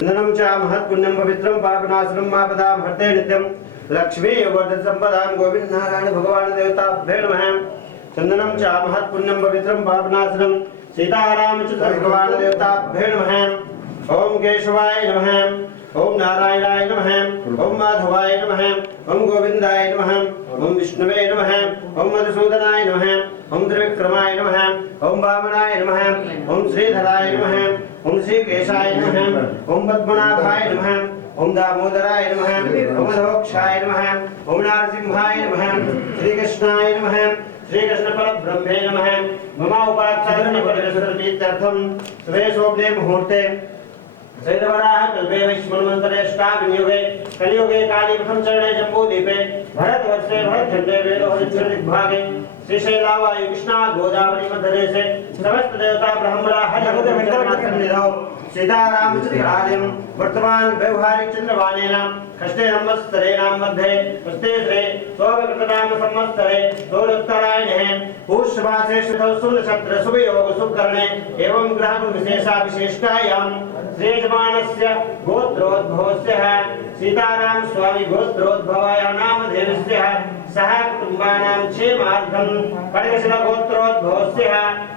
वंदनं च महत्पुण्यं पवित्रं पापनाशनं मापदां हर्ते नित्यं लक्ष्मी वर्धत संपदां गोविंद नारायण भगवान देवताभ्ये नमः। चंदनं च महत्पुण्यं पवित्रं पापनाशनं सीतारामचंद्र भगवान देवताभ्ये नमः। ओम केशवाय नमः, ओम नारायणाय नमः, ओम माधवाय नमः, ओम गोविंदाय नमः, ओम विष्णुवे नमः, ओम मधुसूदनाय नमः, ओम त्रिविक्रमाय नमः, ओम वामनाय नमः, ओम श्रीधराय नमः, ओम श्रीकेशाय नमः, ओम पद्मनाभाय नमः, ओम दामोदराय नमः, ओम मधोक्षाय नमः, ओम नारसिंहाय नमः, श्रीकृष्णाय नमः, श्रीकृष्ण परब्रह्मे नमः। मम उपाख्यान परिरसतीत्यर्थं सुबह शोभने मुहूर्ते सैदवराह कल्पे वैश्वमन्त्रेष्टाविनियोगे कलियुगे काली प्रथम चरणे जम्बूद्वीपे भरतवर्षे भरतखण्डे वेदोहरिद्र दिग्भागे श्रीशैलावायु कृष्णा गोदावरी मध्यदेशे समस्त देवता ब्राह्मणा हरिभक्तसन्निधौ सीतारामचन्द्रालयं वर्तमान व्यवहारिक चन्द्रवाणेन षष्ठे संवत्सरेणां मध्ये षष्ठे शोभकृतनाम संवत्सरे गौरोत्तरायणे पुष्यमासे शुभनक्षत्र शुभयोग शुभकरणे एवं ग्रह विशेषाविशेषतायां श्रेयमानस्य गोत्रोद्भवस्य सीताराम स्वामी गोत्रोद्भवाय नामधेयस्य सह कुटुंबानां क्षेमार्थं पडगशिला गोत्रोद्भवस्य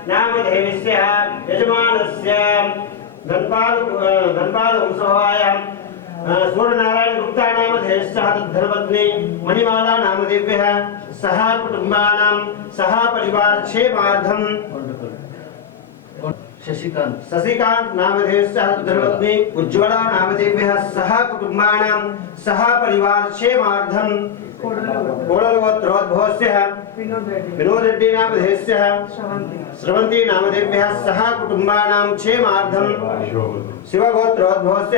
नामधेयस्य यजमानस्य धनपाल वंशभावाय सूर्यनारायण गुप्ता नामधेयस्य धर्मपत्नी मणिमाला नामदेव्यः सह कुटुंबानां सह परिवार क्षेमार्थं शशिकांत नामधेयस्य धर्मपत्नी उज्ज्वला नामदेव्यः सह कुटुंबानां सह परिवार क्षेमार्थं कोडलगोत्रोद्भवस्य विनोद रेड्डी नामधेयस्य श्रवंती नामदेव्यः सह कुटुंबानां क्षेमार्थं शिवगोत्रोद्भवस्य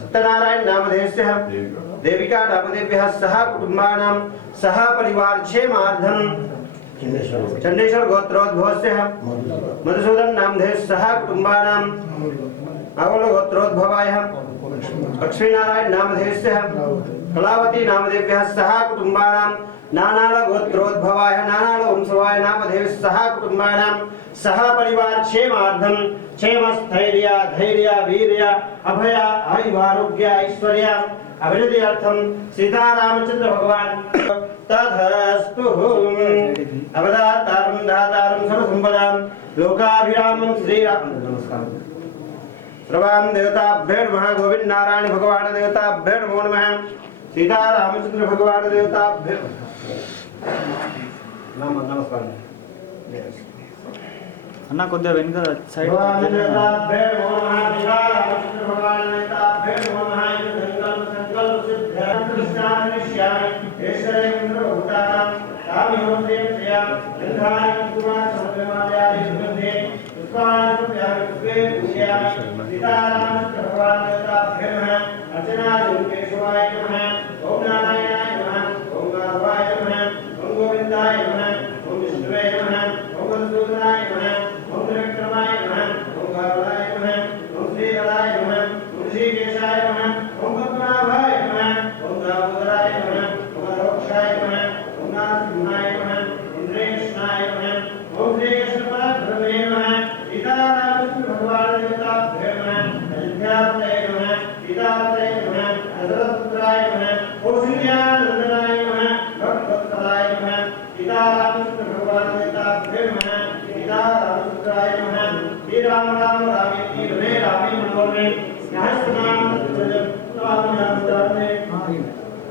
सत्यनारायण नामधेयस्य देविका नामदेव्यः सह कुटुंबानां सह परिवार क्षेमार्थं चंडेश्वर गोत्रोद्भवस्य मधुसूदन नामधेयस्य सह कुटुंबानां अवल गोत्रोद्भवाय लक्ष्मीनारायण नामधेयस्य कलावती नामदेव्यः सह कुटुंबानां नानाल गोत्रोद्भवाय नानाल वंशवाय नामधेयस्य सह कुटुंबानां सह परिवार क्षेमार्थं क्षेमस्थैर्य धैर्य वीर्य अभय आयुरारोग्य ऐश्वर्य अभिवृद्धि अर्थम सीतारामचंद्र भगवान तथस्तु। अवतारं दातारं सर्वसंपदां लोकाभिरामं श्रीराम नमस्कार सर्वान् देवताभ्यो नमः। गोविंद नारायण भगवान देवताभ्यो नमो नमः। सीतारामचंद्र भगवान देवताभ्यो नमस्कार अन्ना కొద్దిగా వెనక సైడ్ देवताभ्यो नमो नमः। सीतारामचंद्र भगवान देवताभ्यो नमो नमः। संकल्प सिद्ध कृष्णानिश्यामि ईश्वरेन्द्र भूतानां कामयोगे प्रिया गंधाय कुमार समयमायाय सुगंधे पुष्पाणि पुष्पे पूजयामि। सीतारामचंद्र भगवान देवताभ्यो नमः। अर्चना केशवाय नमः। ओम नारायणाय नमः, ओम माधवाय नमः, ओम गोविंदाय नमः, ओम विष्णुवे नमः, ओम मधुसूदनाय नमः, ओम त्रिविक्रमाय नमः, ओम वामनाय नमः, ओम श्रीधराय नमः, ओम श्रीकेशाय नमः, ओम पद्मनाभाय नमः, ओम दामोदराय नमः, ओम मधोक्षाय नमः, ओम नारसिंहाय नमः, ओम श्रीकृष्णाय नमः, ओम श्रीकृष्ण परब्रह्मे नमः। सीतारामचंद्र भगवान देवताभ्यो नमः। अयोध्यापतये नमः। सीतापतये नमः। दशरथपुत्राय नमः। कौसल्यानंदनाय नमः। भक्तवत्सलाय नमः। सीतारामचंद्र भगवान देवताभ्यो नमः। सीतारामचंद्राय नमः। श्री राम राम रामेति रमे रामे मनोरमे सहस्रनाम तत्तुल्यं राम नाम धर्मे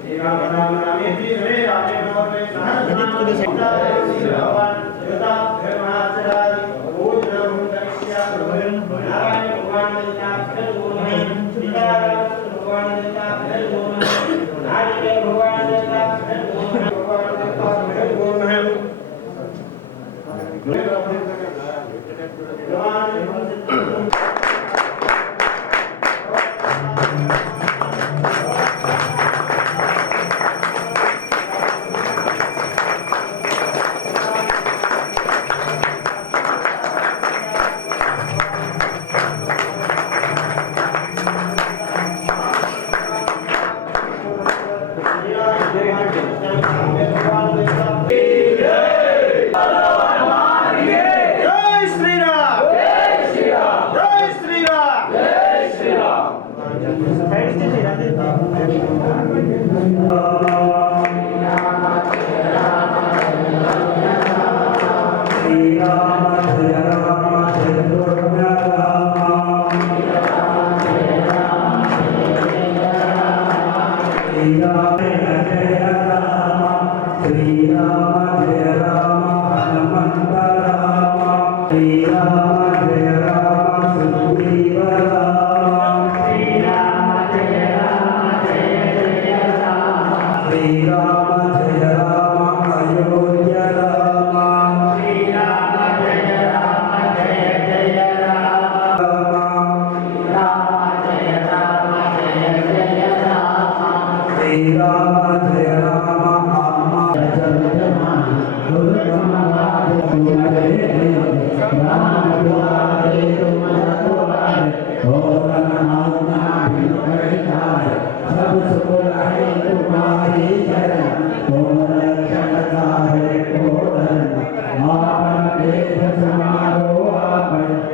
श्री राम राम रामेति रमे रामे मनोरमे सहस्रनाम भगवान देवताभ्यो नमः। आचरामि भोजनं करिष्यामि। नारायण भगवान देवताभ्यो नमः। सीतारामचंद्र भगवान देवताभ्यो नमः। नारायण भगवान देवताभ्यो नमः। भगवान देवताभ्यो नमः।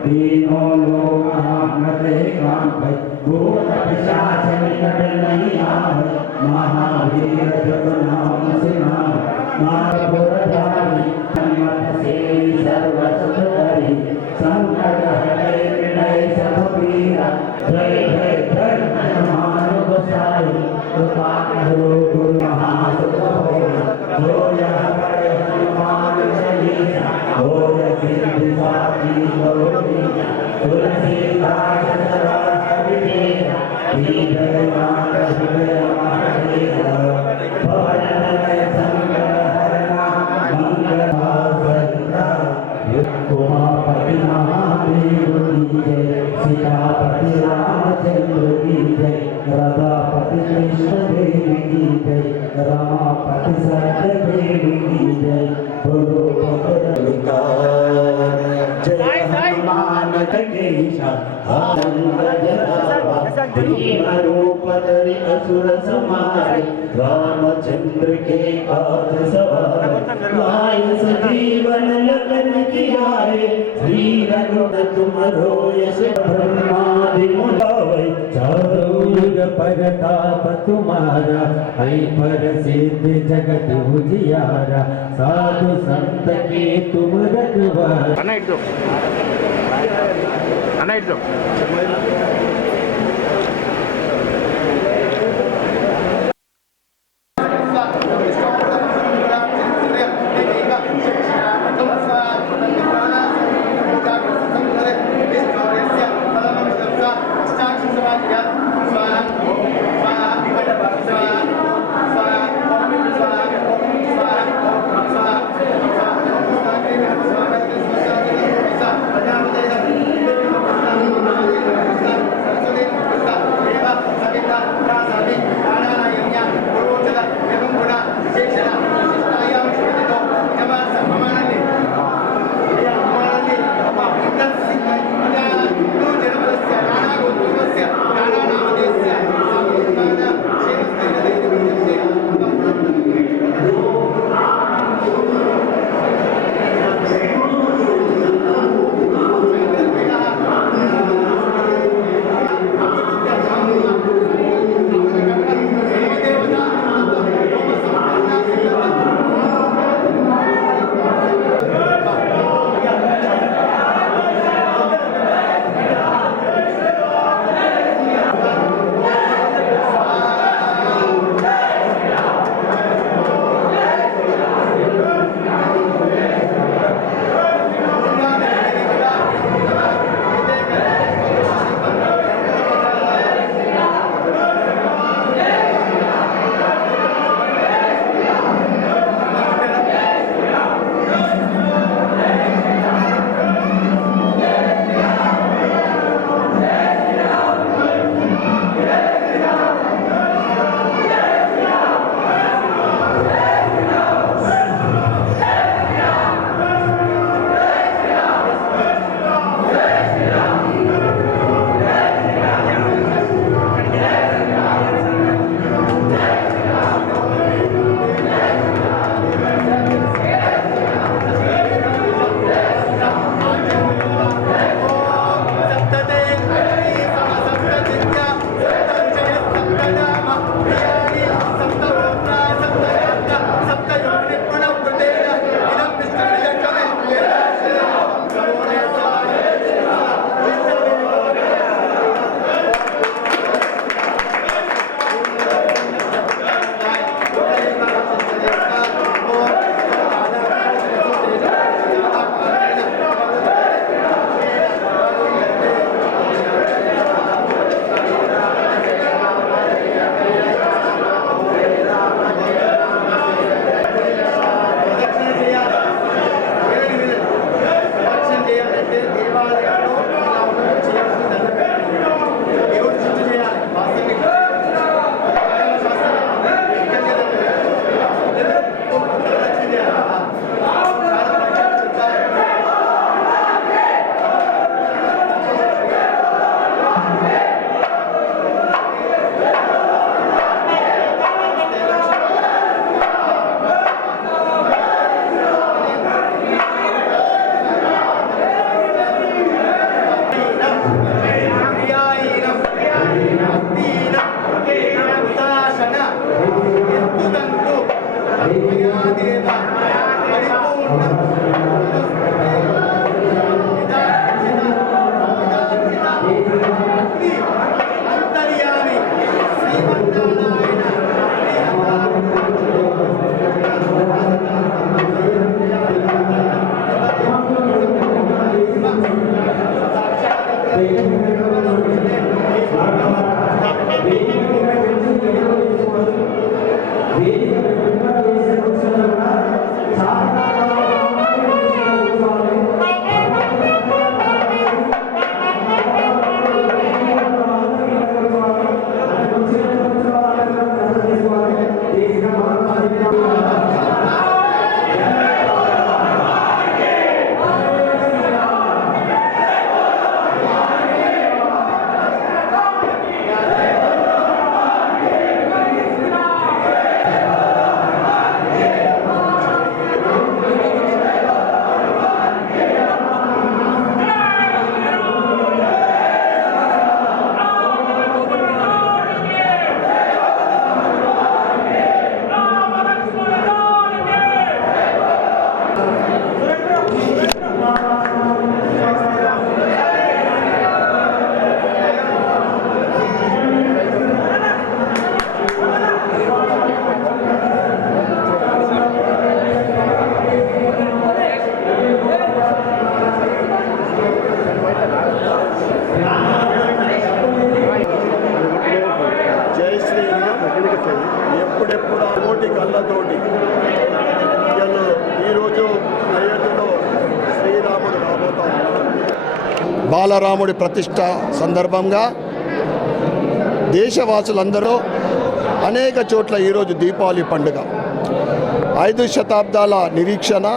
तीनों लोग नते काम भई भूत पिशाच निकट नहीं आवे महावीर जब नाम सुनावे महापुरधारी मत से सर्व सुख करी संकट हरे विनय सब पीरा जय जय जय हनुमान गोसाई कृपा करो गुरु महासुख हो जो यह पढ़े हनुमान चालीसा होय सिद्धि साखी गौरी तुलसीदास सदा हरिदेव जय माता हृदय महादेव पवन तनय संकट हरना मंगल भास्करा उमापति महादेव की जय सीतापति रामचंद्र की जय राधापति कृष्ण देव की जय रमापति सत्यदेव की जय बोलो जय हनुमान केशा भीम रूप धरि असुर संहारे रामचंद्र के काज सवारे लाए सजीवन लखन की आए श्री रघुनाथ तुम रोयस ब्रह्मादि मुलावै चारों युग परताप तुम्हारा है प्रसिद्ध जगत उजियारा साधु संत के तुम रखवारे అన్న ఇటు स्वाहा ఎప్పుడెప్పుడు ఆ కోటి కళ్ళతోటి ఈరోజు అయోధ్యలో శ్రీరాముడు రాబోతా ఉన్నాడు. బాలరాముడి ప్రతిష్ట సందర్భంగా దేశవాసులందరూ అనేక చోట్ల ఈరోజు దీపావళి పండుగ 5 శతాబ్దాల నిరీక్షణ,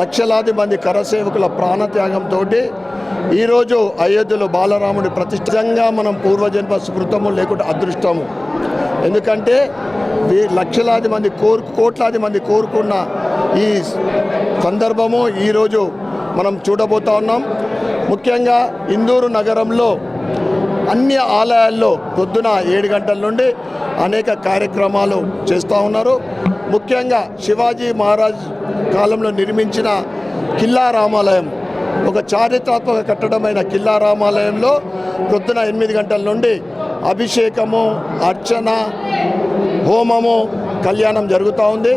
లక్షలాది మంది కరసేవకుల ప్రాణత్యాగంతో ఈరోజు అయోధ్యలో బాలరాముడి ప్రతిష్టంగా మనం పూర్వజన్మ స్మృతము లేకుంటే అదృష్టము. ఎందుకంటే లక్షలాది మంది కోట్లాది మంది కోరుకున్న ఈ సందర్భము ఈరోజు మనం చూడబోతా ఉన్నాం. ముఖ్యంగా ఇందూరు నగరంలో అన్ని ఆలయాల్లో పొద్దున 7 గంటల నుండి అనేక కార్యక్రమాలు చేస్తూ ఉన్నారు. ముఖ్యంగా శివాజీ మహారాజ్ కాలంలో నిర్మించిన కిల్లా రామాలయం, ఒక చారిత్రాత్మక కట్టడమైన కిల్లా రామాలయంలో పొద్దున 8 గంటల నుండి అభిషేకము, అర్చన, హోమము, కళ్యాణం జరుగుతూ ఉంది.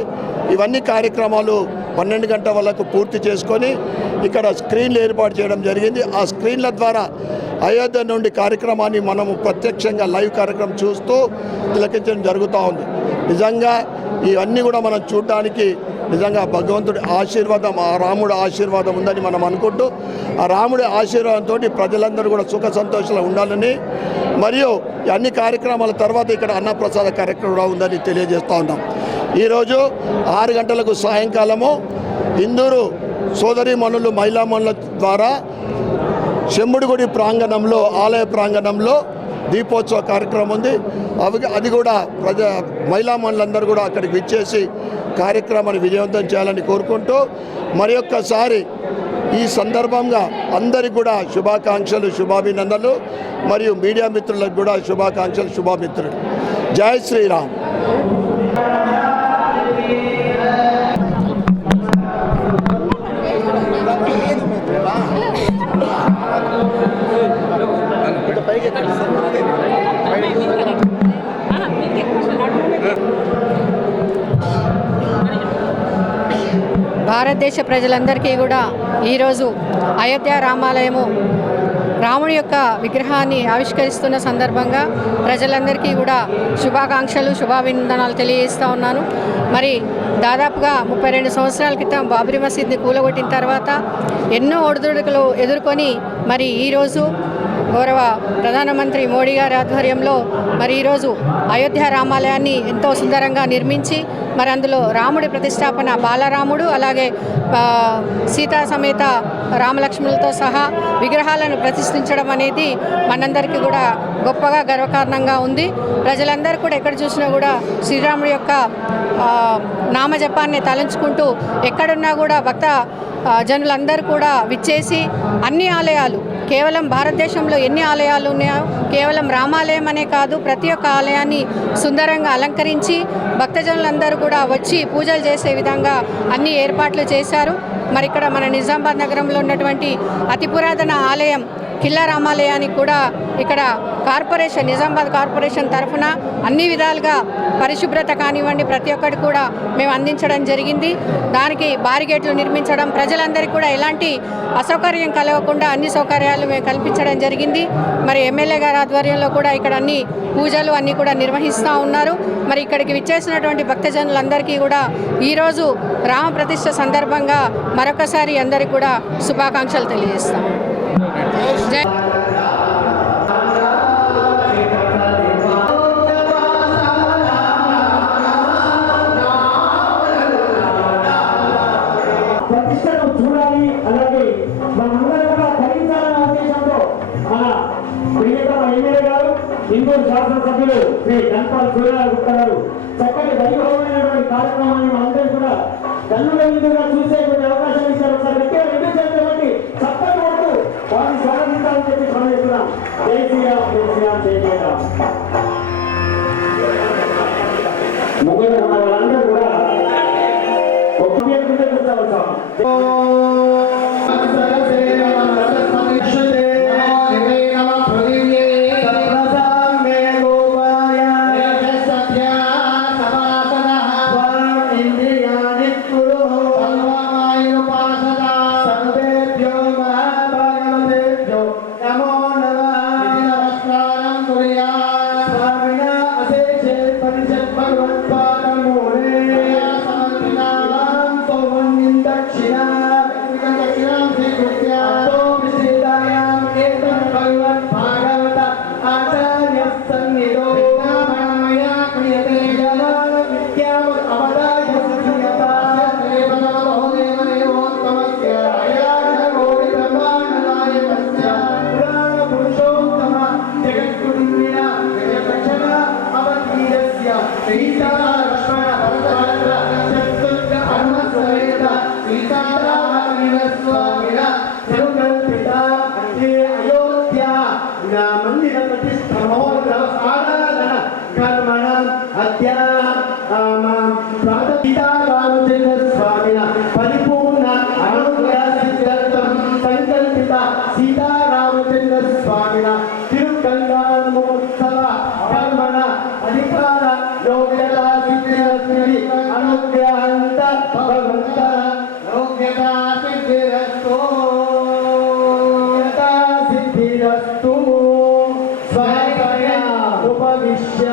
ఇవన్నీ కార్యక్రమాలు 12 గంటల వరకు పూర్తి చేసుకొని ఇక్కడ స్క్రీన్లు ఏర్పాటు చేయడం జరిగింది. ఆ స్క్రీన్ల ద్వారా అయోధ్య నుండి కార్యక్రమాన్ని మనము ప్రత్యక్షంగా లైవ్ కార్యక్రమం చూస్తూ తిలకించడం జరుగుతూ ఉంది. నిజంగా ఇవన్నీ కూడా మనం చూడడానికి నిజంగా భగవంతుడి ఆశీర్వాదం, ఆ రాముడి ఆశీర్వాదం ఉందని మనం అనుకుంటూ ఆ రాముడి ఆశీర్వాదంతో ప్రజలందరూ కూడా సుఖ సంతోషాలు ఉండాలని, మరియు అన్ని కార్యక్రమాల తర్వాత ఇక్కడ అన్నప్రసాద కార్యక్రమం కూడా ఉందని తెలియజేస్తూ ఉన్నాం. ఈరోజు 6 గంటలకు సాయంకాలము ఇందూరు సోదరీమణులు, మహిళామణుల ద్వారా శంభుడిగుడి ప్రాంగణంలో, ఆలయ ప్రాంగణంలో దీపోత్సవ కార్యక్రమం ఉంది. అది కూడా మహిళామణులందరూ కూడా అక్కడికి విచ్చేసి కార్యక్రమాన్ని విజయవంతం చేయాలని కోరుకుంటూ మరొక్కసారి ఈ సందర్భంగా అందరికీ కూడా శుభాకాంక్షలు, శుభాభినందనలు, మరియు మీడియా మిత్రులకు కూడా శుభాకాంక్షలు, శుభామిత్రులు. జై శ్రీరామ్. భారతదేశ ప్రజలందరికీ కూడా ఈరోజు అయోధ్య రామాలయము రాముడి యొక్క విగ్రహాన్ని ఆవిష్కరిస్తున్న సందర్భంగా ప్రజలందరికీ కూడా శుభాకాంక్షలు, శుభాభినందనాలు తెలియజేస్తూ ఉన్నాను. మరి దాదాపుగా 32 సంవత్సరాల క్రితం బాబ్రీ మసీద్ని కూలగొట్టిన తర్వాత ఎన్నో ఒడిదుడుకులు ఎదుర్కొని మరి ఈరోజు గౌరవ ప్రధానమంత్రి మోడీ గారి ఆధ్వర్యంలో మరి ఈరోజు అయోధ్య రామాలయాన్ని ఎంతో సుందరంగా నిర్మించి మరి అందులో రాముడి ప్రతిష్టాపన, బాలరాముడు అలాగే సీతా సమేత రామలక్ష్మణులతో సహా విగ్రహాలను ప్రతిష్ఠించడం అనేది మనందరికీ కూడా గొప్పగా గర్వకారణంగా ఉంది. ప్రజలందరూ కూడా ఎక్కడ చూసినా కూడా శ్రీరాముడి యొక్క నామజపాన్ని తలంచుకుంటూ ఎక్కడున్నా కూడా భక్త జనులందరూ కూడా విచ్చేసి అన్ని ఆలయాలు, కేవలం భారతదేశంలో ఎన్ని ఆలయాలు ఉన్నాయో కేవలం రామాలయం అనే కాదు, ప్రతి ఒక్క ఆలయాన్ని సుందరంగా అలంకరించి భక్తజనులందరూ కూడా వచ్చి పూజలు చేసే విధంగా అన్ని ఏర్పాట్లు చేశారు. మరి ఇక్కడ మన నిజామాబాద్ నగరంలో ఉన్నటువంటి అతి పురాతన ఆలయం కిల్లా రామాలయానికి కూడా ఇక్కడ కార్పొరేషన్ నిజామాబాద్ కార్పొరేషన్ తరఫున అన్ని విధాలుగా పరిశుభ్రత కానివ్వండి ప్రతి ఒక్కటి కూడా మేము అందించడం జరిగింది. దానికి బారిగేట్లు నిర్మించడం, ప్రజలందరికీ కూడా ఎలాంటి అసౌకర్యం కలగకుండా అన్ని సౌకర్యాలు మేము కల్పించడం జరిగింది. మరి ఎమ్మెల్యే గారి ఆధ్వర్యంలో కూడా ఇక్కడ అన్ని పూజలు అన్నీ కూడా నిర్వహిస్తూ ఉన్నారు. మరి ఇక్కడికి విచ్చేసినటువంటి భక్తజనులందరికీ కూడా ఈరోజు రామ ప్రతిష్ఠ సందర్భంగా మరొకసారి అందరికీ కూడా శుభాకాంక్షలు తెలియజేస్తాం. జై ప్రతిష్టను చూడాలి, అలాగే మనందరం కూడా ధరించాలనే ఉద్దేశంతో మన ప్రియతమ ఎమ్మెల్యే గారు, ఇందూరు శాసనసభ్యులు శ్రీ ధన్పాల్ సూర్యనారాయణ గుప్తా గారు చక్కటి వైభవమైనటువంటి కార్యక్రమాన్ని మనందరం కూడా కన్నుల విధంగా చూసేటువంటి అవకాశం ఇచ్చారు. ఒకసారి గట్టిగా రెండు చేతులకి చక్కటి కొడుతూ వారిని స్వాగతించాలని చెప్పి స్మరిస్తున్నాం. జై శ్రీరామ్, జై శ్రీరామ్, జై శ్రీరామ్. ముగ్గురు ఉన్న వాళ్ళందరూ కూడా ఒక పరిపూర్ణ అనుగ్రహ సిద్ధార్థం సంకల్పిత సీతారామచంద్ర స్వామిన తిరుకల్యాణ మహోత్సవ కర్మణ అధికార యోగ్యత సిద్ధిరస్తి అనుగ్రహంత భగవంత యోగ్యత సిద్ధిరస్తో సిద్ధిరస్తు స్వయం ఉపవిశ్య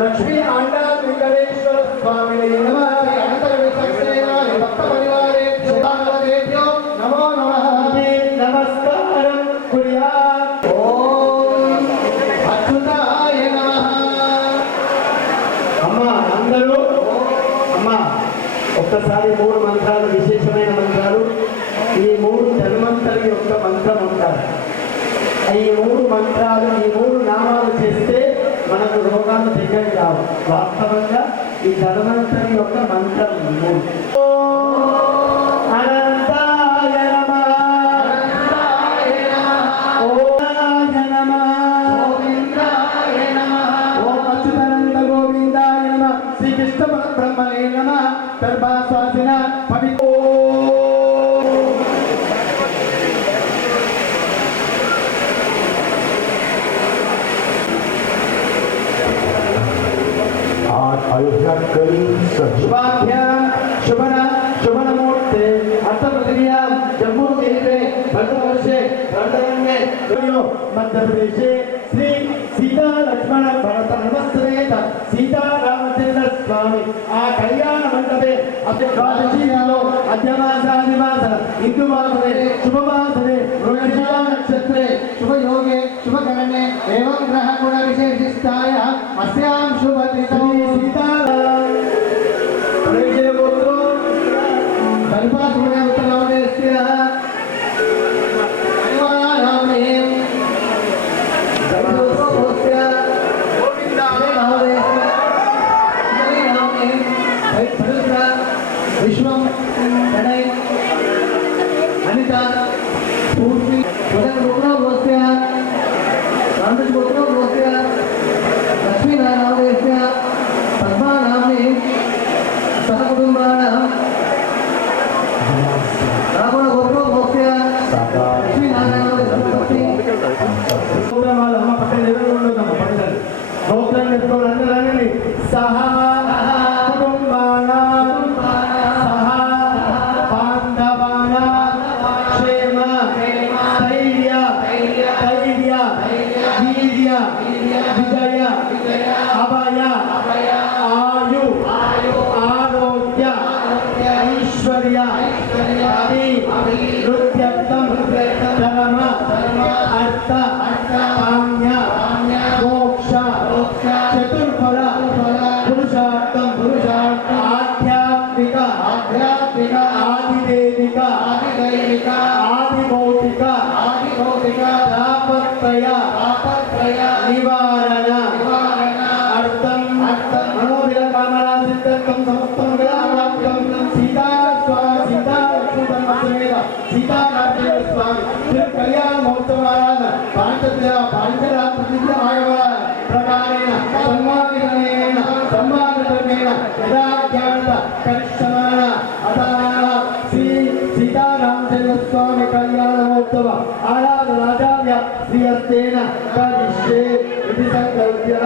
లక్ష్మీ ఆండా వెంకటేశ్వర స్వామి నమో నమః నమస్కారం కుర్యా. ఓం అచ్యుతాయ నమః. అమ్మ అందరూ అమ్మ ఒక్కసారి 3 మంత్రాలు, విశేషమైన మంత్రాలు. ఈ 3 ధన్వంతరి యొక్క మంత్రం ఉంటారు. ఈ 3 మంత్రాలు, ఈ 3 నామాలు చేస్తే మనకు రోగాలు దగ్గరికి రావు. వాస్తవంగా ఈ ధన్వంతరి యొక్క మంత్రం 3. అనంతాయ నమః, అనంతాయ నమః, ఓంకాయ నమః, గోవిందాయ నమః, ఓం అచ్యుతానంద గోవిందాయ నమః, శ్రీకృష్ణ పరబ్రహ్మణే నమః, దర్భాస్వాసిన పవిత్ర. शुभाभ्याम शुभनमूर्ते अर्थप्रक्रिया जम्मू केंद्रे भरतवर्षे भरतरंगे मध्य प्रदेशे श्री सीता लक्ष्मण भरत नमस्तेत सीता रामचंद्र स्वामी आ कल्याण मंडपे अद्य द्वादशी अद्यमासादिवास हिंदुवासरे शुभवासरे रोहिणी नक्षत्र शुभनक्षत्रे शुभयोगे शुभकरणे एवं ग्रहगुण विशेषिष्टाय अस्यां शुभतिथौ विश्वम प्रणय अनिता पूर्ति गोत्र गोस्य कांत गोत्र गोस्य लक्ष्मी नारायणस्य पद्मा नाम्नि सह कुटुंबानां रावण गोत्र गोस्य लक्ष्मी नारायणस्य पत्नी गोत्रमाल हम पटेल एवं पटेल गोत्र नेत्रोलंदरनी सह विजय अभय आयु आरोग्य ऐश्वर्य नृत्यर्थम धर्म अर्थ काम्य मोक्ष चतुर्फल पुरुषार्थम आध्यात्मिक आदिदेविक आदिभौतिक तापत्रय निवारण अर्थम मनोविल कामना सिद्धर्थम समस्तम विरामार्थम सीता सीता समेत सीता राजेंद्र स्वामी श्री कल्याण महोत्सवान पांचरात्र आगमन प्रकारेण सम्मानितेन यदा ज्ञानता करिष्यमाण अतः श्री सीतारामचंद्र स्वामी कल्याण महोत्सव आराधनाचार्य श्री हस्तेन करिष्ये इति संकल्प्य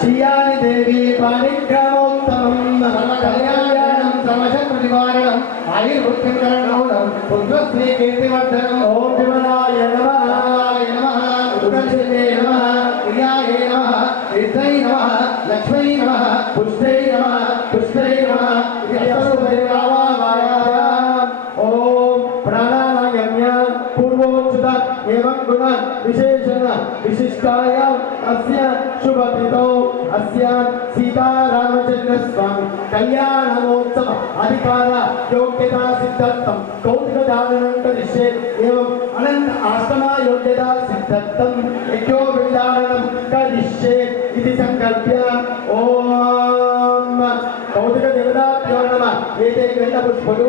श्रियानि देवी पाणिग्रामोत्तमं कल्याणं समशत निवारणं आयुर्वृत्तिकरणं पुत्रश्री कीर्तिवर्धनम् ओम विमलाय नमः उदर्शने नमः प्रियाय नमः तीर्थै नमः लक्ष्मै नमः पुष्टै नमः ओम प्राणायाम्य पूर्वोच्चित एवं गुण विशेषण विशिष्टायां अस्य शुभतिथौ अस्य सीतारामचंद्र स्वामी कल्याण महोत्सव अधिकार योग्यता सिद्धार्थम कौतिक दानं करिष्ये एवं अनंत आश्रमा योग्यता सिद्धार्थम यज्ञो विदानं करिष्ये इति संकल्प्य ओम कौतिक देवताभ्यो नमः एते गंधपुष्पलु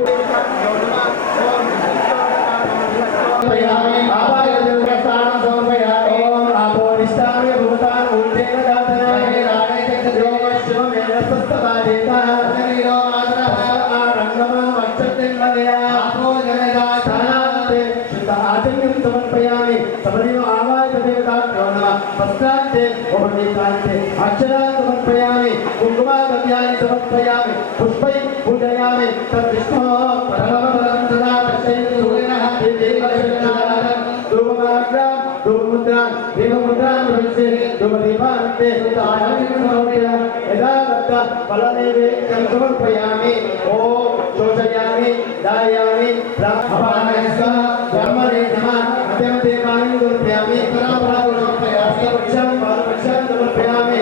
आवाय देवतानां समर्पयामि ओम आपो निष्ठामे भूतान् ऊर्जेन दातनाय राणे चक्रदेव शिवमेन सस्तवादेता शरीरो आदरः आरङ्गमं वक्षतिन्मदया आपो जनदातानाते शुद्ध आचम्यं समर्पयामि सबलिनो आवाय देवताभ्यो नमः पश्चात्ते उपनीतान्ते अक्षरान् समर्पयामि कुङ्कुमाद्रव्याणि समर्पयामि पुष्पै पूजयामि तद्विष्णो परमपदं सदा पश्यन्ति सूर्यः देवमुद्रां प्रविश्य धूमदीपान्ते यदा दत्त फलनैवेद्यं समर्पयामि ओम शोचयामि दायामि ब्राह्मणाय ब्रह्मणे नमः मध्यमदेवानि समर्पयामि परापरां समर्पयामि पक्षं समर्पयामि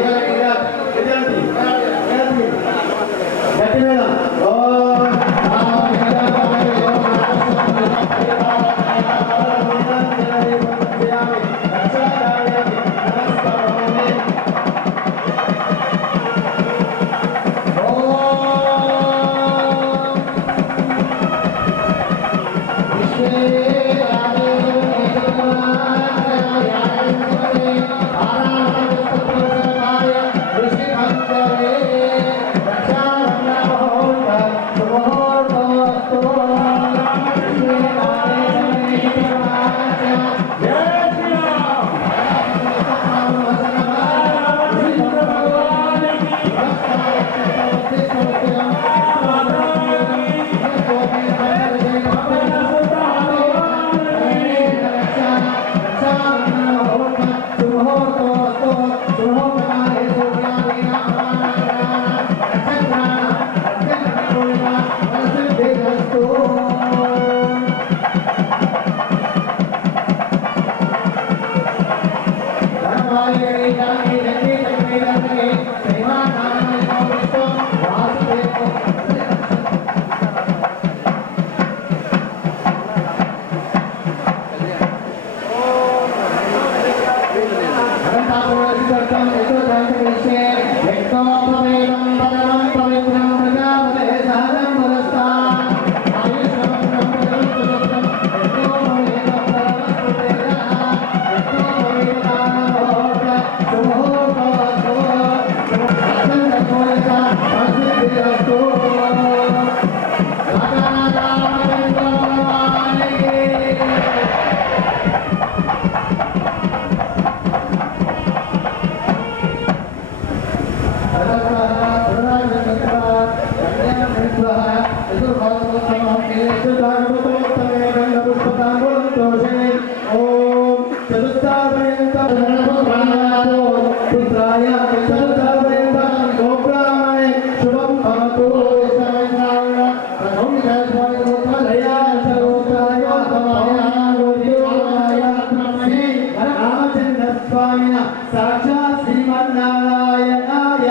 साक्षात् श्रीमन्नारायणाय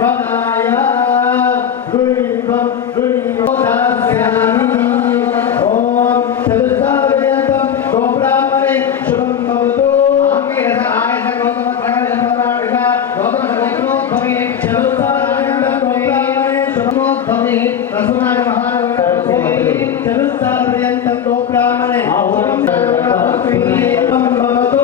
वदाय गुरुविं गुरुदास्यामि ओम चतुर्थापर्यन्तं गोब्राह्मणे शुभं भवतु आंगेरस आयस गौतम त्रयः गौतम गौतमोद्भवे चतुर्थापर्यन्तं गोब्राह्मणे शुभमोद्भवे रसुनाय महाराज चतुर्थापर्यन्तं गोब्राह्मणे शुभं भवतु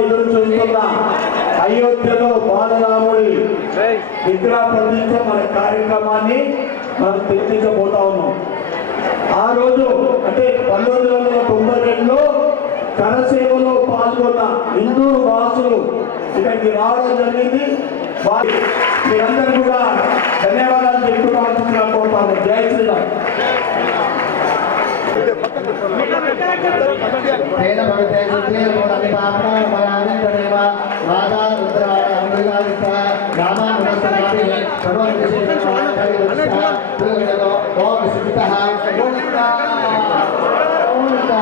ఎదురు చూస్తున్న అయోధ్యలో బాలరాముడి విగ్రహ ప్రతిష్ఠ మన కార్యక్రమాన్ని మనం తెచ్చించబోతా ఉన్నాం. ఆ రోజు అంటే 1992లో కరసేవలో పాల్గొన్న హిందూ వాసులు ఇక్కడికి రావడం జరిగింది. మీరందరూ కూడా ధన్యవాదాలు చెప్పుకోవాల్సిందిగా కోరుతాము. జై శ్రీరామ్. तेन भगवते सुत्रे मोदि पापना मरानंददेव माता रुद्राय अमृतादिता रामानुजस्वामी सर्वविशेषमानः पूजनो ओम सिद्धः गोविंदा गोविंदा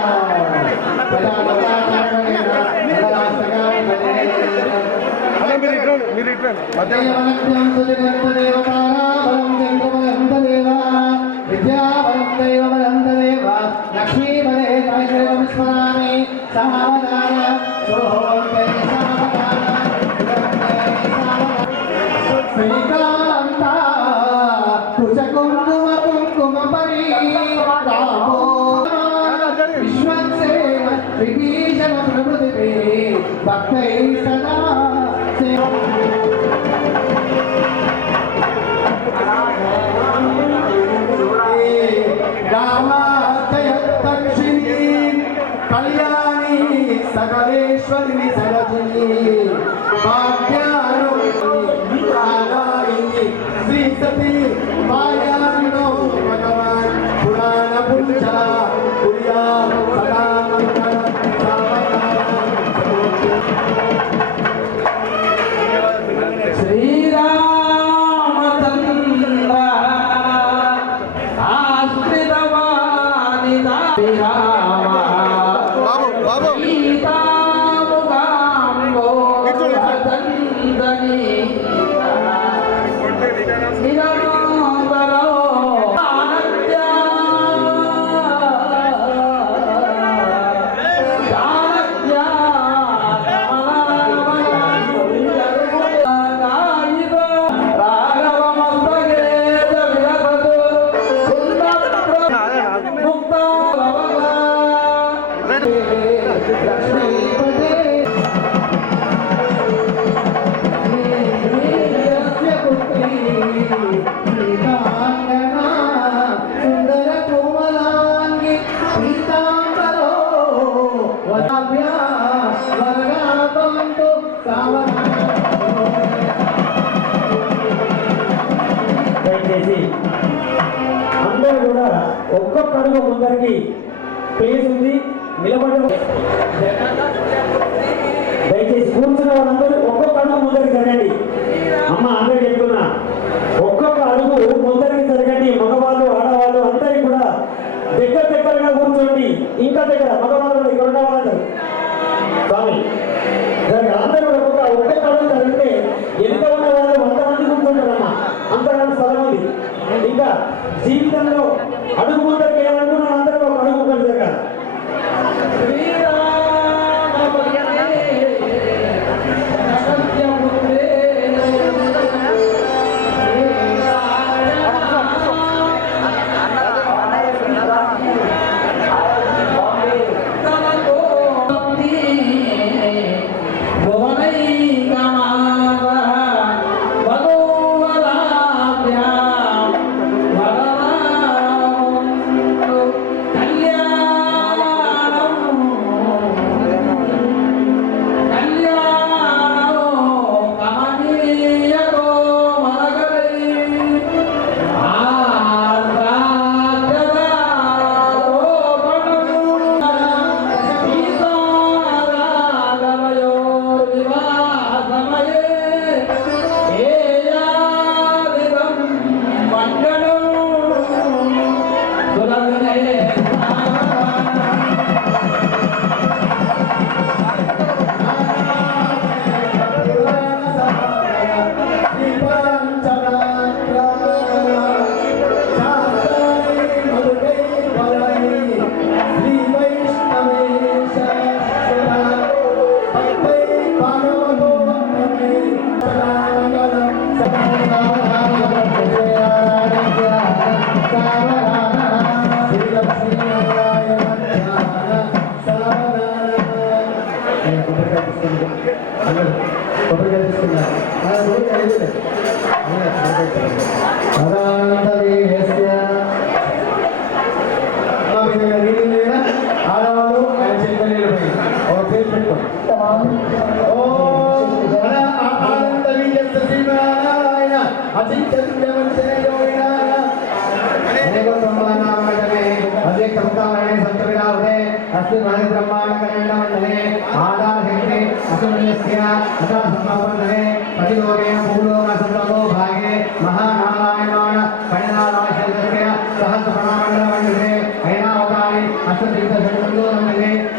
पदा पदा कारणेन नरलास्तकाय మీరు ఇట్లా మధ్యమనక్యం సుజగంత దేవతారా బలం జంగమనంతదేవ విద్యాబలం దైవబలంతదేవ లక్ష్మీపదే కాయదేవం స్మరామి సమావదాయ సోహోంతే సమావదాయ శ్రీకాంత కుశకుంకుమ కుంకుమ పరి రామో విశ్వసేన విభీషణ ప్రభృతి భక్తై సదా रामातयत्तक्षिणी कल्याणी सकलेश्वरी सरजिनी भाग्यारूपिणी नारायणी श्री सती मायाविनो भगवान् पुराण पुंजा पुर्या सदा मंगल దయచేసి అందరూ కూడా ఒక్కొక్క అడుగు ముందరికి ప్లేస్ ఉంది నిలబడి దయచేసి కూర్చున్న వాళ్ళందరూ ఒక్కొక్క అడుగు జరగండి. అమ్మ అందరు చెప్తున్నా, ఒక్కొక్క అడుగు ముందరికి జరగండి. మగవాళ్ళు ఆడవాళ్ళు అందరి కూడా దగ్గరగా కూర్చోండి. ఇంకా దగ్గర మగవాళ్ళు కూడా ఇక్కడ ఉన్నవాళ్ళు స్వామి అందరూ ఒక్కొక్క అడుగు జరిగితే ఎంత ఉన్న వాళ్ళు 100 మంది కూర్చుంటారమ్మా. అంతగా స్థలం ఉంది. ఇంకా జీవితంలో అడుగు ముందరికి వేయాలనుకున్నాను, అందరూ ఒక అడుగు ముందరికి జరగాలి. ఆడవాళ్ళు ఆయన చేతులు నిలబడి ఒక పేరు పెట్టుకోండి. महानारायण परिणाराय सहस्र प्रणामंडले ऐनावतारी अष्टदीर्घ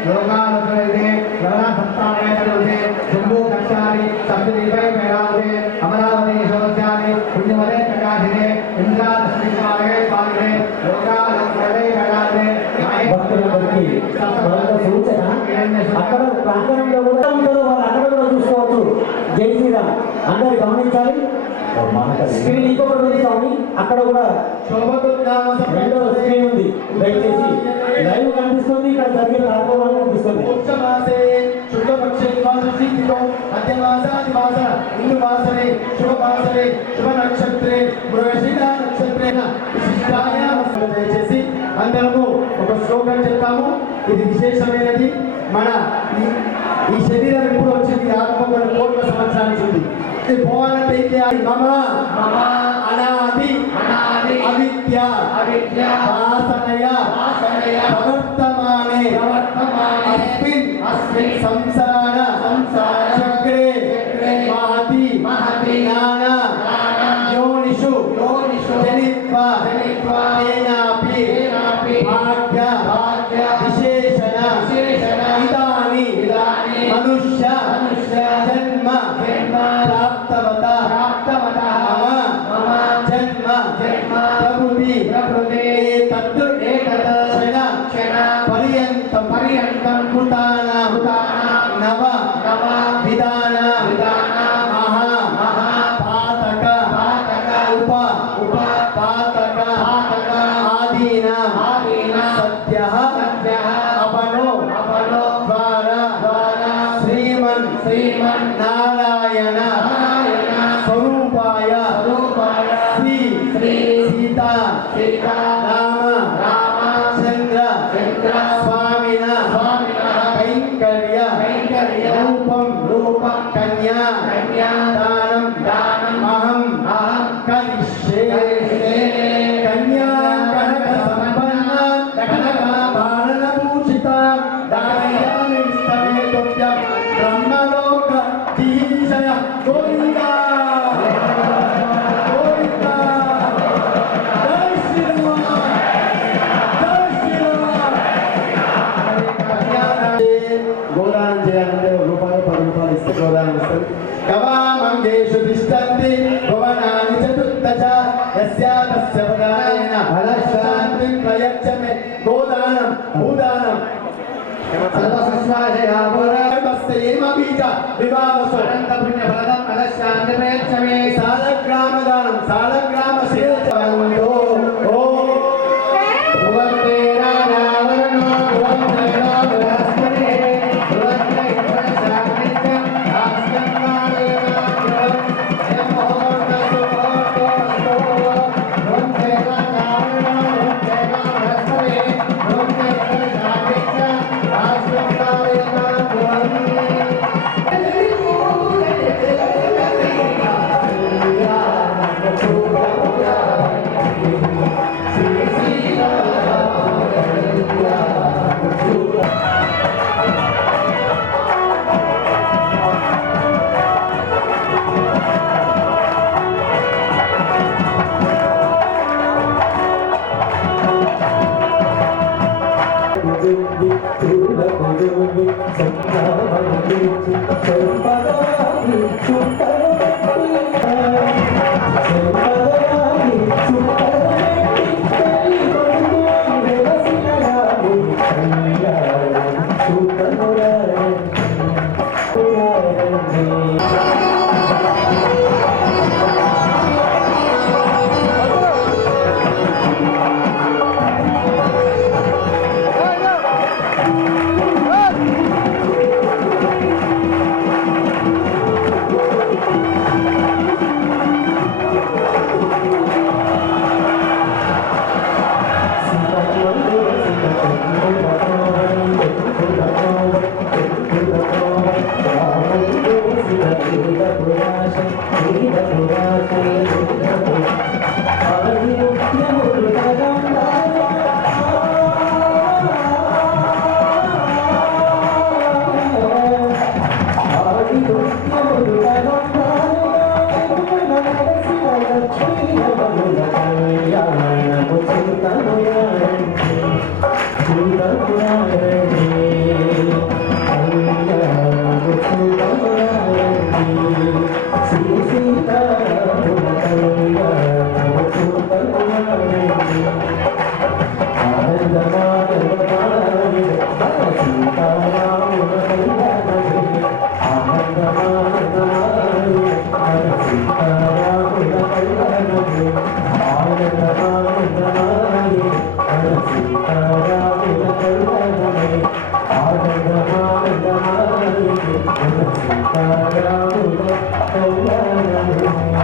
योगानुसरणे गणना संस्थाने तरुणे जम्बू कक्षारी सप्तदीपै मेरावते अमरावती शोध्यानि पुण्यवले प्रकाशिने इंद्रादशनिकारे पालिने योगानुसरणे मेरावते భక్తులందరికీ మరొక సూచన, అక్కడ ప్రాంగణంలో కూడా ఉంటారు, వాళ్ళు అక్కడ కూడా చూసుకోవచ్చు. జై శ్రీరామ్ అందరు గమనించాలి. స్క్రీన్ ఇంకొకటి ఉంది స్వామి, అక్కడ కూడా రెండో స్క్రీన్ ఉంది. దయచేసి లైవ్ కనిపిస్తుంది, ఇక్కడ జరిగిన కార్యక్రమాలు కనిపిస్తుంది. దయచేసి అందరము ఒక శ్లోకం చెప్తాము. ఇది విశేషమైనది. మన ఈ శరీరం ఎప్పుడు వచ్చింది? ఆత్మ కొన్ని కోట్ల సంవత్సరాల నుంచి. ఇది పోవాలంటే మమ అనాది అవిద్య వాసనయ ప్రవర్తమానే అస్మిన్ సంసార చక్రే మహతి నానా యోనిషు జనిత్వా తేనాపి భాగ్య విశేషణ ఇదాని మనుష్య జన్మ ప్రాప్తవత మమ జన్మ ప్రకృతి క్షణ పర్యంతం కుటాన నవ విధాన మహా పాతక ఉప పాతక ఆదీన సత్య అపనో ద్వారా శ్రీమన్ నారాయణ స్వరూపాయ శ్రీ సీతా రామచంద్ర స్వామిన కైంకర్య రూపం కన్యా దానం అహం కరిష్యే. కన్యా కనక సంపన్న కనకాభరణభూషిత దానయామి బ్రహ్మలోక జీషయ గోవింద गवामङ्गेषु तिष्ठन्ति भुवनानि चतुर्दश यस्या तस्य प्रदानेन फलशान्तिं प्रयच्छ मे गोदानं भूदानं सर्वसस्वाजया पुराणस्येमबीज विवाहसु अनन्तपुण्यफलदं फलशान्ति प्रयच्छ मे सालग्रामदानं सालग्रामशीलवन्दो ओ भुवन्ते राजावरणो भुवन्ते राजरास्मरे भुवन्ते फलशान्तिं Thank you.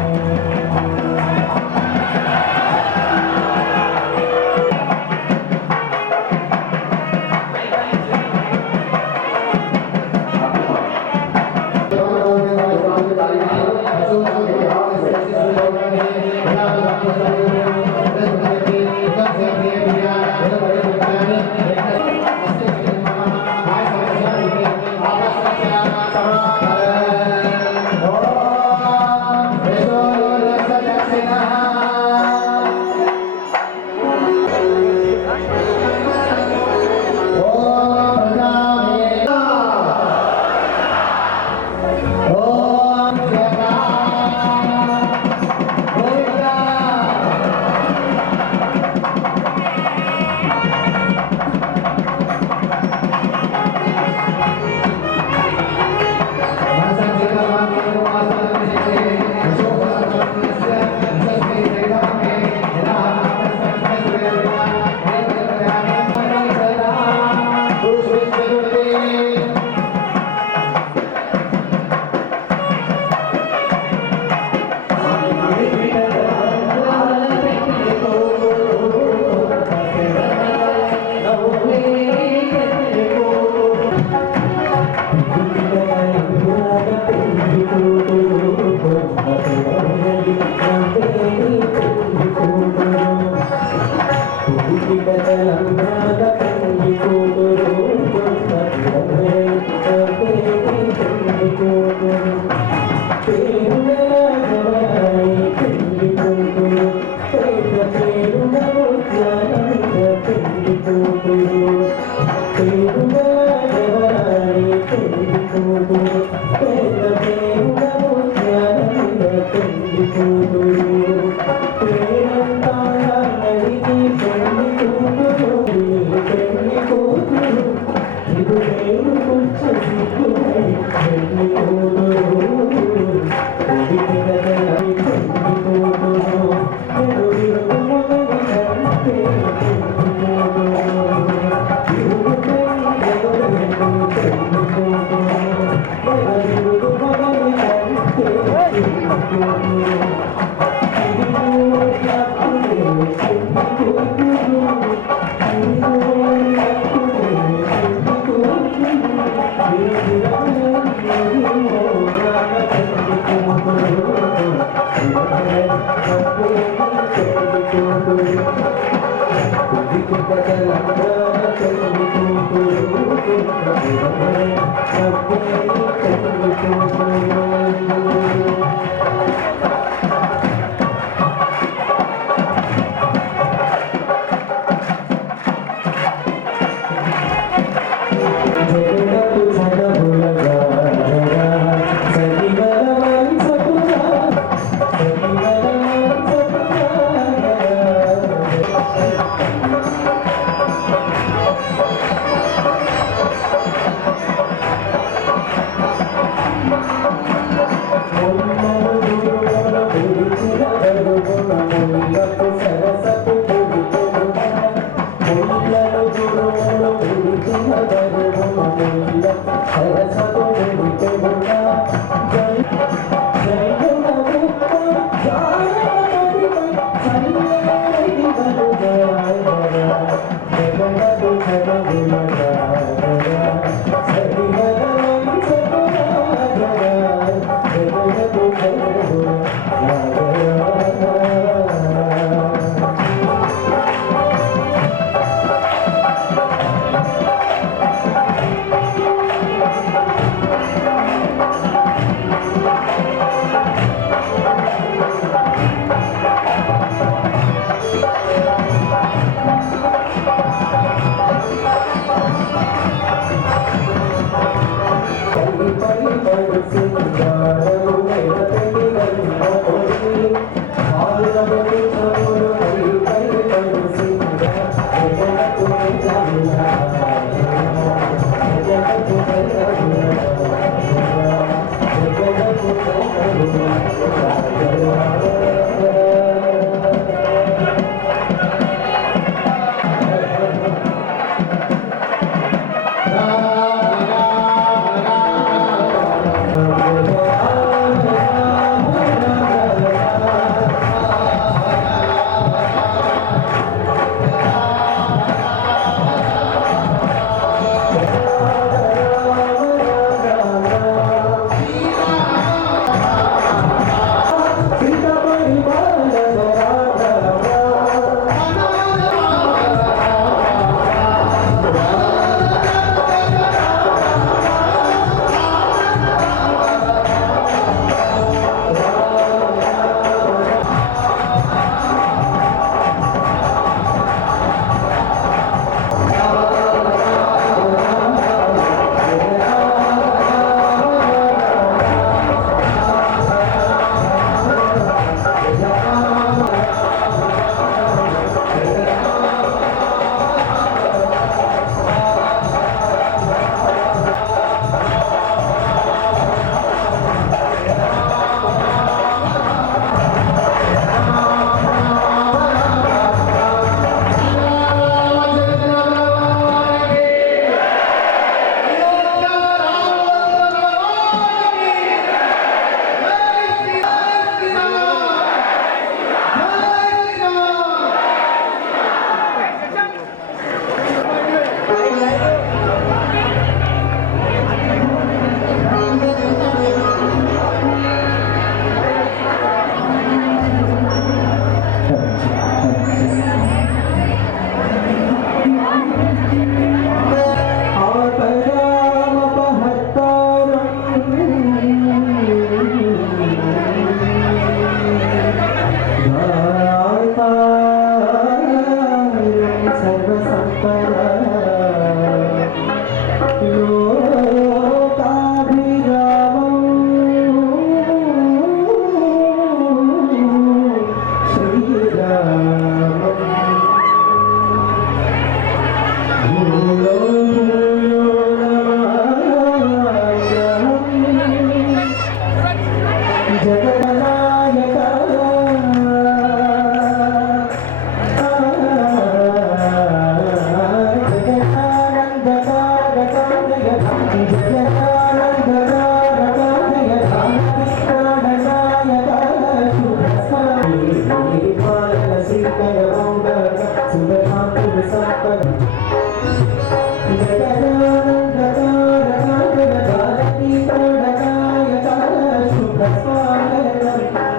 జగదానంద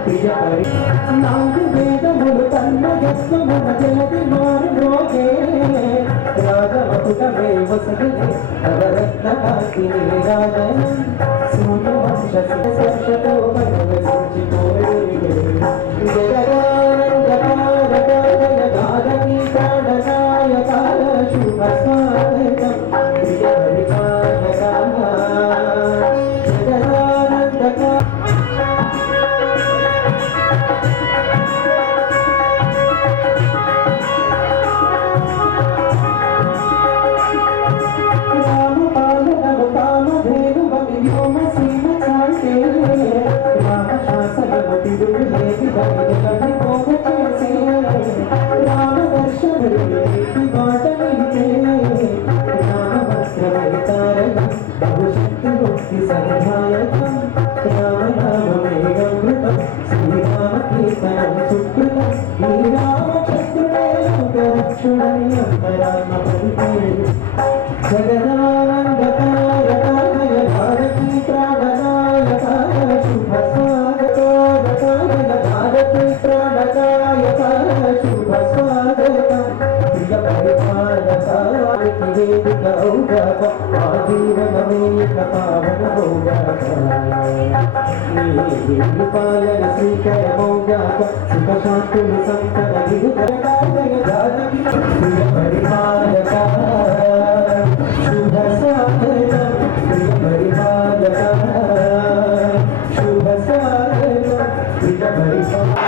ప్రియ పరి నాలుగు వేదములు తన్న గస్వమున జలది మారు రోగే రాజవకుటమే వసగలే నవరత్న కాకిని రాజన సూర్యవంశ స్పర్శతో పరివసించి కోరిగే శుభ స్వాగతం ప్రియ పరిపాలక జగదానందకాయ భారతీ ప్రాణనాయకాయ శుభ స్వాగతాయ భారతీ ప్రాణనాయకాయ శుభ స్వాగతం ప్రియ పరిపాలకాయ వేదిక ఔగాక ఆజీవనమేక పావన భోగాక నీ పాలన శ్రీకరమౌగాక సుఖ శాంతులు సంతన గిరికరకాయ జానకి ప్రియ పరిపాలక శుభ స్వాగతం ప్రియ పరిపాలక శుభ స్వాగతం ప్రియ పరిపాలక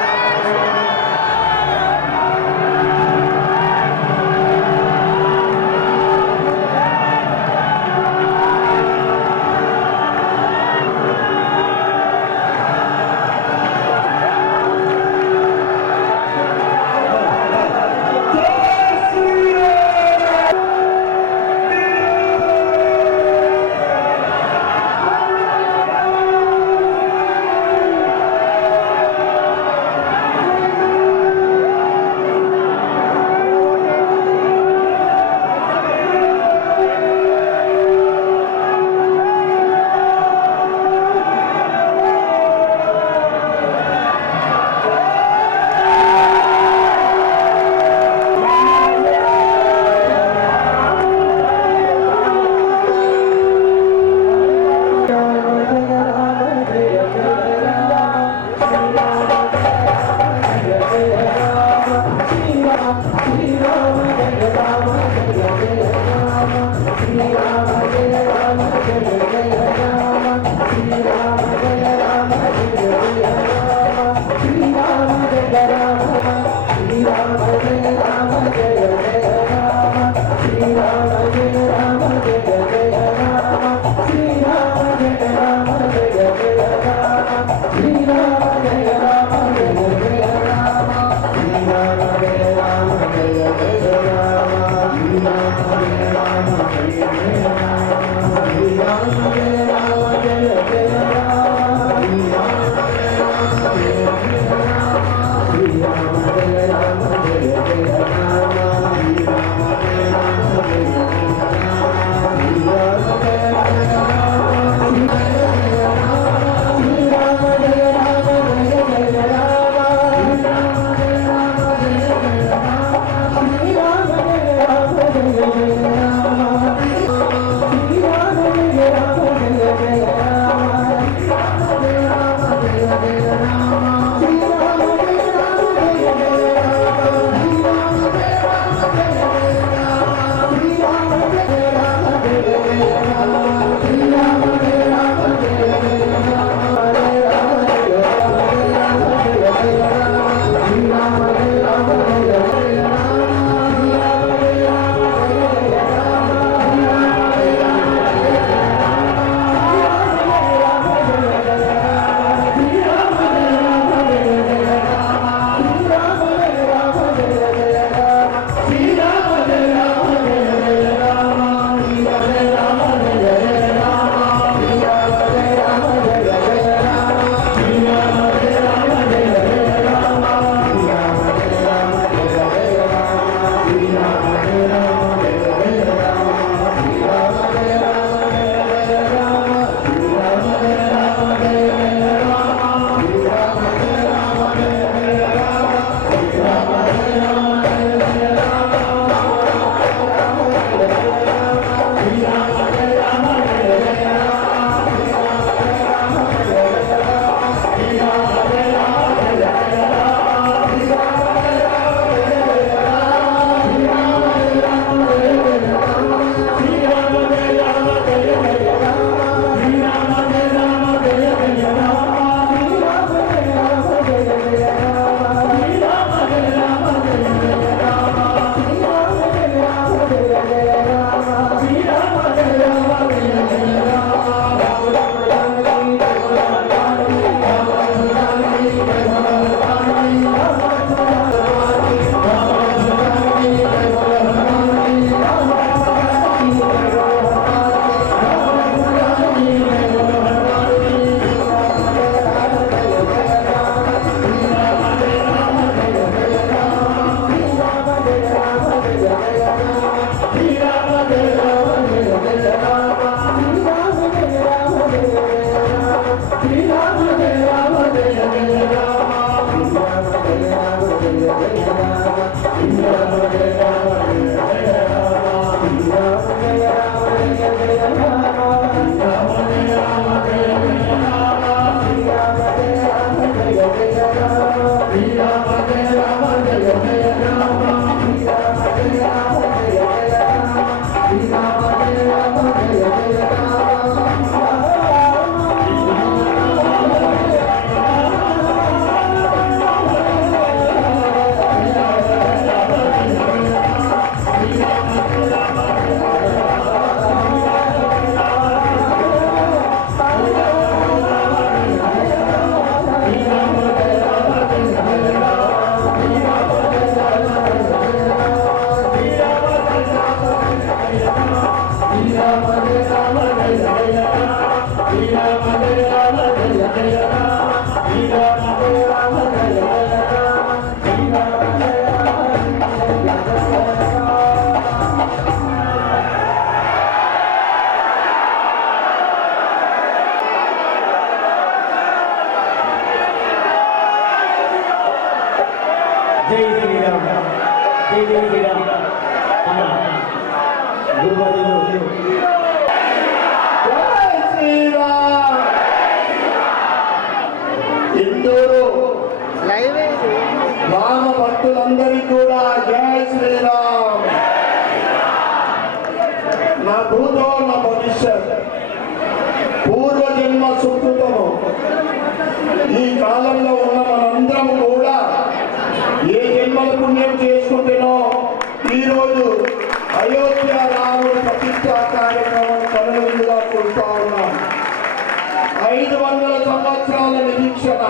జై శ్రీరామ్ జై జై శ్రీరామ్ మన గురువర్యులు జై శ్రీరామ్. ఇందూరు రామ భక్తులందరికీ కూడా జై శ్రీరామ్. నా భూతో నా భవిష్యత్ పూర్వజన్మ సుకృతము. ఈ కాలంలో ఉన్న మనందరం కూడా ఏ జన్మల పుణ్యం చేసుకుంటేనో ఈరోజు అయోధ్య రాముడు ప్రతిష్టా కార్యక్రమం కనువిందుగా చూస్తా ఉన్నాం. 500 సంవత్సరాల నిరీక్షణ,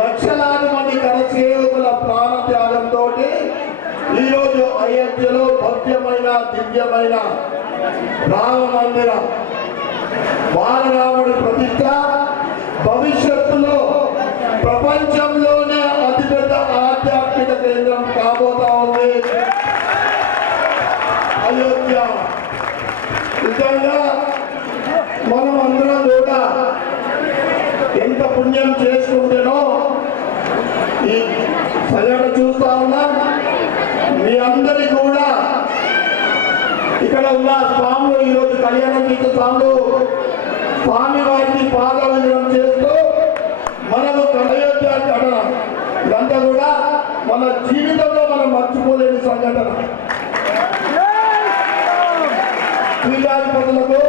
లక్షలాది మంది కరసేవకుల ప్రాణ త్యాగంతో ఈరోజు అయోధ్యలో భవ్యమైన దివ్యమైన రామ మందిర బాలరాముడి ప్రతిష్ట భవిష్యత్తులో ప్రపంచంలోనే అతిపెద్ద ఆధ్యాత్మిక కేంద్రం కాబోతా ఉంది అయోధ్య. నిజంగా మనం అందరం కూడా ఎంత పుణ్యం చేసుకుంటేనో ఈ సంఘటన చూస్తా ఉన్నాం. మీ అందరి కూడా ఇక్కడ ఉన్న స్వాములు ఈరోజు కళ్యాణం చేసే స్వాములు స్వామి వారికి పాదవందనం చేస్తూ మనము అయోధ్య ఘటన ఇదంతా కూడా మన జీవితంలో మనం మర్చిపోలేని సంఘటన. పీఠాధిపతులకు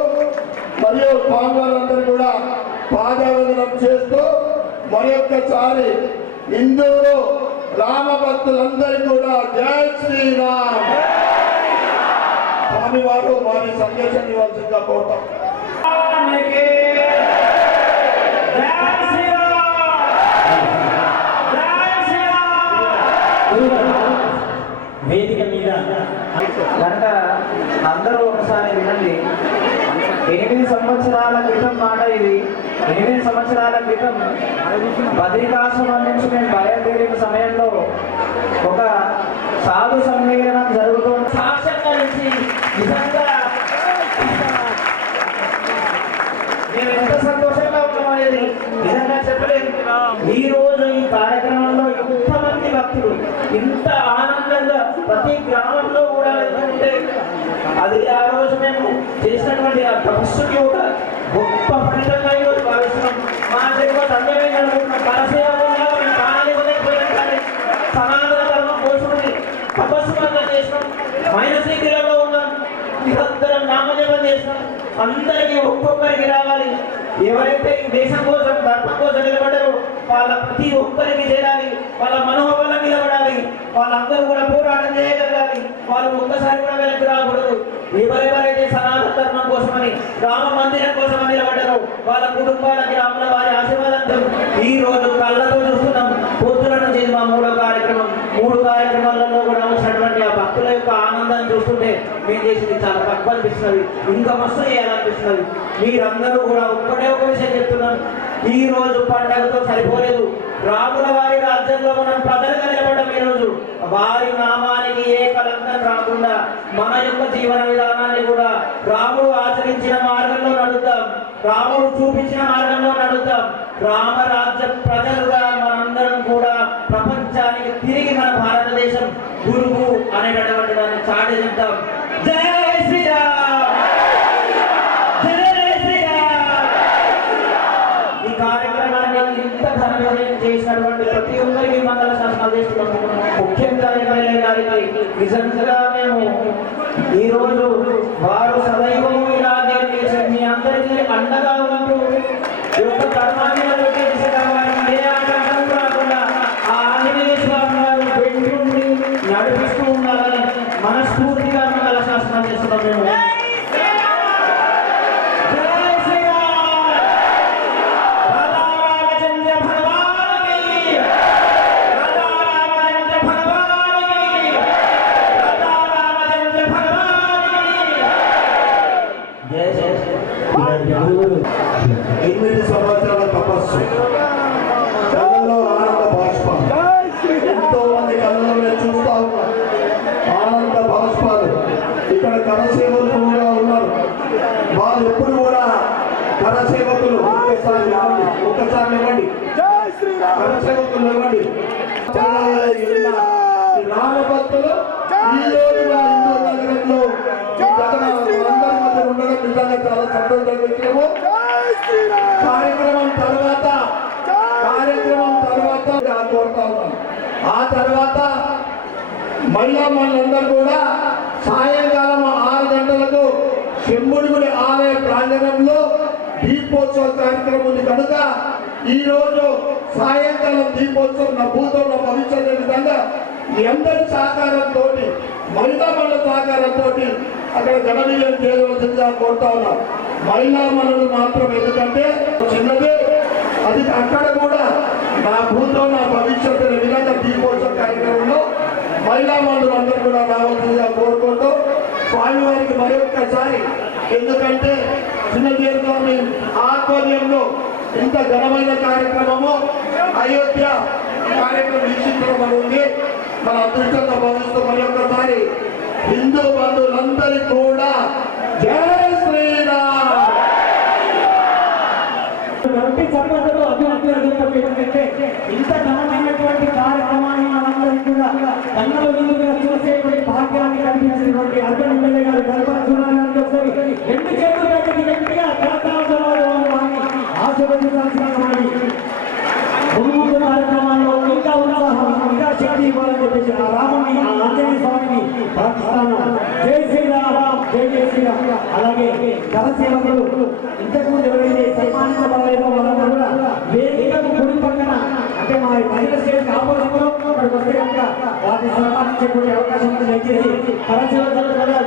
మరియు స్వామివారందరూ కూడా పాదవందనం చేస్తూ మరొక్కసారి హిందువులు రామ భక్తులందరికీ కూడా జై శ్రీరామ్. స్వామివారు వారి సందేశం ఇవ్వాల్సిందిగా కోరుతాం. వేదిక మీద కనుక అందరూ ఒకసారి వినండి. 8 సంవత్సరాల క్రితం మాట ఇది. 8 సంవత్సరాల క్రితం బద్రికాశ్రమం నుంచి మేము బయలుదేరిన సమయంలో ఒక సాధు సమ్మేళనం జరుగుతుంది. సాక్ష్యంగా నుంచి నిజంగా మేము ఎంత సంతోషంగా ఉన్నామనేది నిజంగా చెప్పలేదు. ఈ రోజు ఈ కార్యక్రమంలో ఎంతమంది భక్తులు ఇంత ఆనందంగా ప్రతి గ్రామంలో కూడా వెళ్తుంటే అది ఆ రోజు మేము చేసినటువంటి ఆ తపస్సుకి ఒక గొప్ప ఫలితంగా ఈరోజు భావిస్తున్నాం. మా దగ్గర తండ్రి కరసేవగా మేము కానలేకపోయినా కానీ సనాతన ధర్మం కోసుకుని తపస్సు వల్ల చేసినాం. మైనసీకిలలో ఉన్నాం, నిరంతరం నామజపం చేసినాం. అందరికీ ఒక్కొక్కరికి రావాలి. ఎవరైతే ఈ దేశం కోసం ధర్మం కోసం నిలబడారో వాళ్ళ ప్రతి ఒక్కరికి చేరాలి. వాళ్ళ మనోబలం నిలబడాలి. వాళ్ళందరూ కూడా పోరాటం చేయగలగాలి. వాళ్ళు ఒక్కసారి కూడా వెనక్కి రాకూడదు. ఎవరెవరైతే సనాతన ధర్మం కోసమని రామ మందిరం కోసమని నిలబడ్డారో వాళ్ళ కుటుంబాలకి రాముల వారి ఆశీర్వాదంతో ఈ రోజు కళ్ళతో చూస్తున్నాం. పొద్దున నుంచి మా 3వ కార్యక్రమం. 3 కార్యక్రమాలలో కూడా వచ్చినటువంటి ఆ భక్తుల యొక్క ఆనందాన్ని చూస్తుంటే మేము చేసింది చాలా తక్కువ అనిపిస్తున్నది. ఇంకా మస్తు చేయాలనిపిస్తున్నది. మీరందరూ కూడా ఒక్కటే ఒక విషయం చెప్తున్నాను. ఈ రోజు పండగతో సరిపోలేదు. రాముల వారి రాజ్యంలో మనం ప్రజలుగా నిలబడ్డం. ఈ రోజు వారి నామానికి ఏ కలంకం రాకుండా మన యొక్క జీవన విధానాన్ని కూడా రాముడు ఆచరించిన మార్గంలో నడుద్దాం. రాముడు చూపించిన మార్గంలో నడుద్దాం. రామరాజ్య ప్రజలుగా మనందరం కూడా ప్రపంచానికి తిరిగి మన భారతదేశం గురువు అనేటటువంటి దాన్ని చాటి చెప్తాం. జై శ్రీరామ్. ఈ కార్యక్రమాన్ని ఇంత ఘన విజయం చేసినటువంటి ప్రతి ఒక్కరికి మంగళ శాసనాలు చేస్తున్నాము. ముఖ్యంగా ఎమ్మెల్యే గారికి నిజంగా మేము ఈ రోజు వారు సదైవము ఇలాగే చేసి మీ అందరికీ అండగా ఉంటూ ఈ యొక్క ధర్మాన్ని నిలబెట్టే దిశగా వారిని ఏ ఆటంకం రాకుండా ఆ ఆంజనేయ స్వామి వారు వెంటుండి నడిపిస్తూ ఉండాలని మనస్ఫూర్తిగా మంగళ శాసనాలు చేస్తున్నాం మేము. ఎనిమిది సంవత్సరాల తపస్సు, కళ్ళలో ఆనంద బాష్పం. ఎంతో మంది కళ్ళలో మేము చూస్తా ఉన్నాం ఆనంద బాష్పాలు. ఇక్కడ కరసేవకులు కూడా ఉన్నారు. వాళ్ళు ఎప్పుడు కూడా కరసేవకులు ఒక్కసారి ఇవ్వండి. కరసేవకులు ఇవ్వండి. దేవతలు ఈ రోజు మన హిందూ నగరంలో ఈ ఘటన అందరి మధ్య ఉండడం నిజంగా చాలా సంతోషం విషయము. కార్యక్రమం తర్వాత కోరుతా ఉన్నాను. ఆ తర్వాత మహిళా మనందరూ కూడా సాయంకాలం 6 గంటలకు శంభుడి గుడి ఆలయ ప్రాంగణంలో దీపోత్సవ కార్యక్రమం ఉంది కనుక ఈ రోజు సాయంకాలం దీపోత్సవం నా భూతం నా భవిష్యత్ విధంగా మీ అందరి సహకారంతో మహిళా మండల సహకారంతో అక్కడ ఘన విజయం చేయవలసిందిగా కోరుతా ఉన్నాం. మహిళా మండలి మాత్రం ఎందుకంటే చిన్నదే, అది అక్కడ కూడా నా భూతం నా భవిష్యత్తు అనే విధంగా దీపోత్సవ కార్యక్రమంలో మహిళా మండలి అందరూ కూడా రావాల్సిందిగా కోరుకుంటూ స్వామివారికి మరొక్కసారి, ఎందుకంటే చిన్నదేవి స్వామి ఆధ్వర్యంలో ఇంత ఘనమైన కార్యక్రమము అయోధ్య కార్యక్రమం వీక్షించడం ఉంది. మన అదృష్టంగా భావిస్తూ మరొకసారి హిందూ బంధువులందరికీ కూడా జై శ్రీరామ్. ఇంత ఘనమైనటువంటి కార్యక్రమాన్ని మనందరికీ కూడా కన్నుల విందుగా చూసేటువంటి భాగ్యాన్ని కల్పించినటువంటి అర్జున్ ఎమ్మెల్యే గారు గణపతి ఒకసారి 2 చేతులు పెట్టి గట్టిగా ఆశీర్వదించాల్సిన ముందు కార్యక్రమాల్లో ఇంకా ఉత్సాహం ఇంకా శక్తి ఇవ్వాలని చెప్పేసి ఆ రాముని ఆ ఆంజనేయ స్వామిని ప్రార్థిస్తాను. జై శ్రీరామ్, జై జై శ్రీరామ్. అలాగే కరసేవకులు ఇంతకుముందు ఎవరైతే సన్మానించబడలేదో వాళ్ళందరూ కూడా వేదికకు కుడి పక్కన అంటే మా మహిళ స్టేజ్ ఆపోజిట్ లో అక్కడికి వస్తే కనుక వాటిని సన్మానించేటువంటి అవకాశం ఉంది. దయచేసి కరసేవకులు కూడా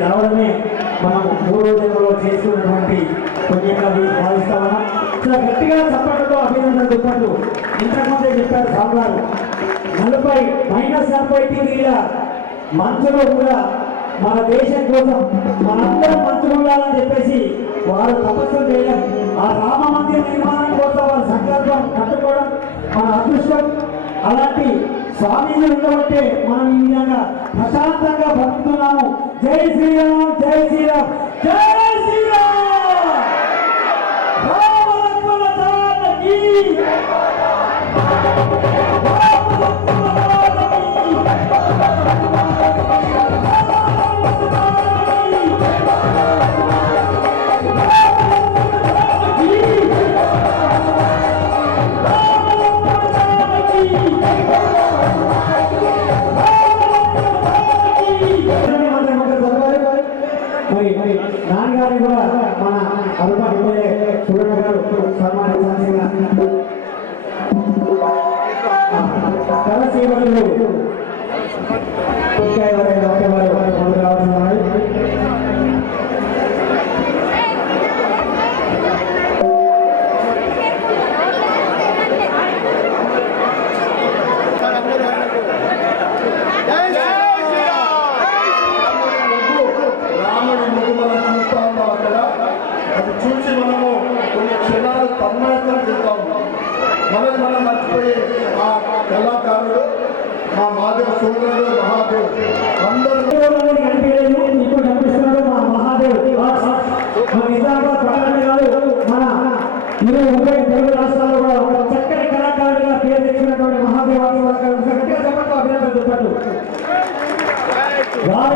రావడమే మనం పూర్వజన్మలో చేసుకున్నటువంటి పుణ్యంగా భావిస్తా ఉన్నాం. చాలా గట్టిగా చప్పట్లతో అభినందన దుప్పట్లు ఇంతకుముందే చెప్పారు సాంబారు 40 డిగ్రీల మంచులో కూడా మన దేశం కోసం మనందరం మంచులు ఉండాలని చెప్పేసి వారు తపస్సు చేయడం, ఆ రామ మందిర నిర్మాణం కోసం వారి సంకల్పం కట్టుకోవడం మన అదృష్టం. అలాంటి స్వామీజీ ఉండబట్టే మనం ఈ విధంగా ప్రశాంతంగా బతుకుతున్నాము. జై శ్రీరామ్, జై శ్రీరామ్, జై శ్రీరామ్. రామ లక్ష్మణ జానకి, రామ లక్ష్మణ మరి నాన్నగారిని కూడా మన అరుణ ఎమ్మెల్యే సురణ గారు సన్మానించాల్సిన కళాసేవకులు ఇంకా ఎవరైనా వారు ముందు రావాల్సిన చూసి మనము కొన్ని క్షణాలు తన్మయత్వం చేస్తాము. మనం మర్చిపోయే ఆ కళాకారుడు మా మాదేవ్ సోదరుడు మహాదేవ్ అందరూ కనిపించలేదు. ఇప్పుడు కనిపిస్తున్నాడు మా మహాదేవ్. మన నిజామాబాద్ పట్టణమే కాదు, మన 20 తెలుగు రాష్ట్రాల్లో కూడా ఒక చక్కని కళాకారుడిగా పేరు తెచ్చినటువంటి మహాదేవ్ గట్టిగా చెప్పట్టు అభినందన చెప్పట్టు. వారి